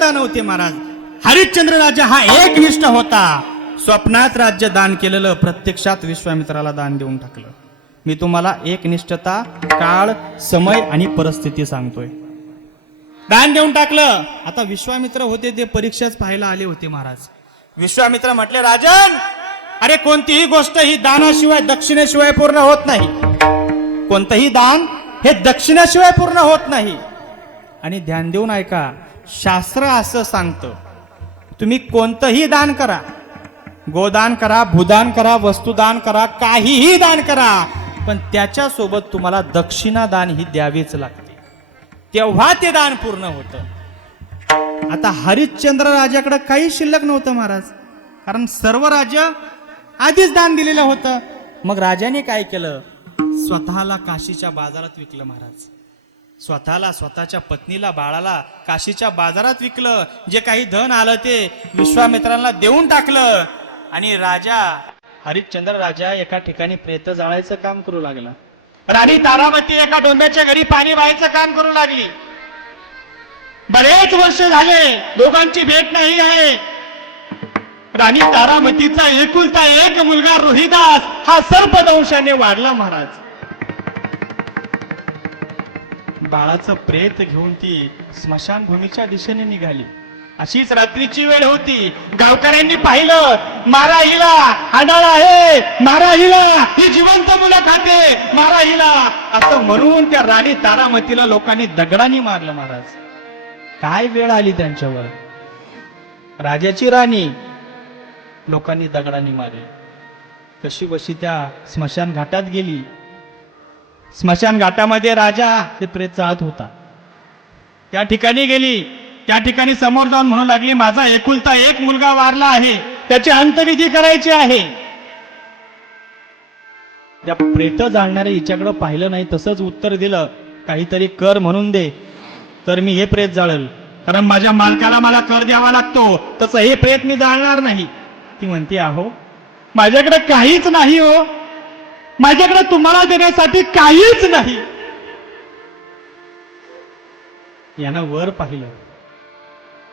एकनिष्ठता नव्हती महाराज. हरिश्चंद्र राजा हा एकनिष्ठ होता. स्वप्नात राज्य दान केलेलं प्रत्यक्षात विश्वामित्राला दान देऊन टाकलं. मी तुम्हाला एकनिष्ठता, काळ, समय आणि परिस्थिती सांगतोय. दान देऊन टाकलं. आता विश्वामित्र होते ते परीक्षाच पाहायला आले होते महाराज. विश्वामित्र म्हटले, राजन, अरे कोणतीही गोष्ट ही दानाशिवाय दक्षिणेशिवाय पूर्ण होत नाही. कोणतंही दान हे दक्षिणेशिवाय पूर्ण होत नाही. आणि ध्यान देऊन ऐका, शास्त्र असं सांगतं, तुम्ही कोणतंही दान करा, गोदान करा, भूदान करा, वस्तुदान करा, काहीही दान करा, पण त्याच्यासोबत तुम्हाला दक्षिणा दान ही द्यावीच लागते, तेव्हा ते दान पूर्ण होतं. आता हरिश्चंद्र राजाकडे काही शिल्लक नव्हतं महाराज, कारण सर्व राज्य आधीच दान दिलेलं होतं. मग राजाने काय केलं, स्वतःला काशीच्या बाजारात विकलं महाराज. स्वतःला, स्वतःच्या पत्नीला, बाळाला काशीच्या बाजारात विकलं. जे काही धन आलं ते विश्वामित्रांना देऊन टाकलं. आणि राजा हरिश्चंद्र राजा एका ठिकाणी प्रेत जाळायचं काम करू लागला. राणी तारामती एका डोंब्याच्या घरी पाणी व्हायचं काम करू लागली. बरेच वर्ष झाले दोघांची भेट नाही आहे. राणी तारामतीचा एकुलता एक मुलगा रोहिदास हा सर्पदंशाने वाढला महाराज. बाळाचं प्रेत घेऊन ती स्मशानभूमीच्या दिशेने निघाली. अशीच रात्रीची वेळ होती. गावकऱ्यांनी पाहिलं, मारा हिला, आढाळ आहे, मारा हिला, ही जिवंत मुलं खाते, मारा हिला, असं म्हणून त्या राणी तारामतीला लोकांनी दगडाने मारलं महाराज. काय वेळ आली त्यांच्यावर. राजाची राणी लोकांनी दगडाने मारली. कशी बशी त्या स्मशान घाटात गेली. स्मशान घाटामध्ये राजा ते प्रेत जात होता. त्या ठिकाणी गेली. त्या ठिकाणी समोर जाऊन म्हणू लागली, माझा एकुलता एक मुलगा वारला आहे, त्याची अंत्यविधी करायची आहे. त्या प्रेत जाळणाऱ्या हिच्याकडे पाहिलं नाही, तसंच उत्तर दिलं, काहीतरी कर म्हणून दे तर मी हे प्रेत जाळल, कारण माझ्या मालकाला मला कर द्यावा लागतो, तसं हे प्रेत मी जाळणार नाही. ती म्हणते, अहो माझ्याकडे काहीच नाही हो, माझ्याकडे तुम्हाला देण्यासाठी काहीच नाही. यानं वर पाहिलं,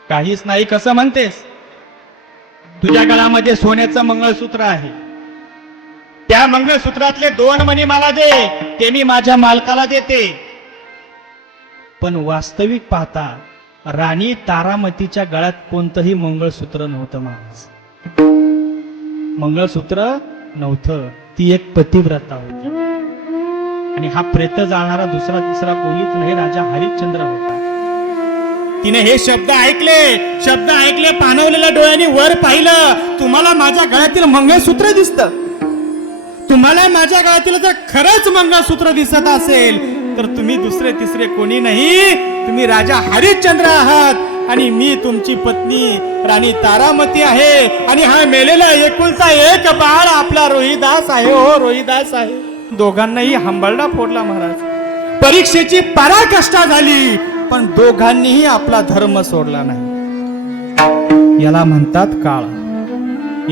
काहीच नाही कसं म्हणतेस, तुझ्या गळ्यामध्ये सोन्याचं मंगळसूत्र आहे, त्या मंगळसूत्रातले 2 मणी मला दे, ते मी माझ्या मालकाला देते. पण वास्तविक पाहता राणी तारामतीच्या गळ्यात कोणतंही मंगळसूत्र नव्हतं महाराज. मंगळसूत्र नव्हतं. ती एक पतिव्रता होती. आणि हा प्रेत जाळणारा दुसरा तिसरा कोणीच नाही, राजा हरिश्चंद्र होता. तिने हे शब्द ऐकले, पाणवलेल्या डोळ्यांनी वर पाहिलं. तुम्हाला माझ्या गळ्यातील मंगळसूत्र दिसतं, तुम्हाला माझ्या गळ्यातील जर खरंच मंगळसूत्र दिसत असेल तर तुम्ही दुसरे तिसरे कोणी नाही, तुम्ही राजा हरिश्चंद्र आहात आणि मी तुमची पत्नी राणी तारामती आहे. आणि हा मेलेला एकुलता एक बाळ आपला रोहिदास आहे. हो रोहिदास आहे. दोघांनाही हंबरडा फोडला महाराज. परीक्षेची पराकाष्ठा झाली, पण दोघांनीही आपला धर्म सोडला नाही. याला म्हणतात काळ,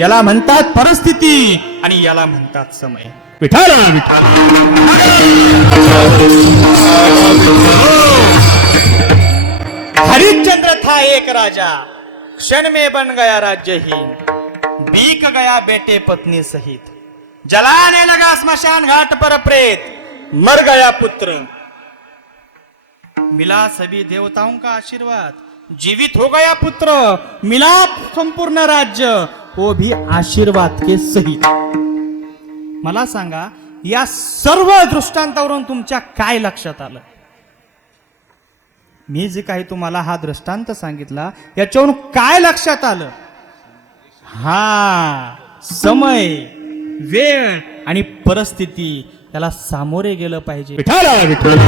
याला म्हणतात परिस्थिती, आणि याला म्हणतात समय. विठाल विठाल. हरिश्चंद्र था एक राजा, क्षण में बन गया राज्यहीन, बीक गया बेटे पत्नी सहित, जलाने लगा स्मशान घाट पर प्रेत, मर गया पुत्र, मिला सभी देवताओं का आशीर्वाद, जीवित हो गया पुत्र, मिला संपूर्ण राज्य, वो भी आशीर्वाद के सहित. मला सांगा, या सर्व दृष्टांतावरून तुमच्या काय लक्षात आलं? मी जे काही तुम्हाला हा दृष्टांत सांगितला याच्यावरून काय लक्षात आलं? हा, समय, वेळ आणि परिस्थिती त्याला सामोरे गेलं पाहिजे. विठाल विठाल.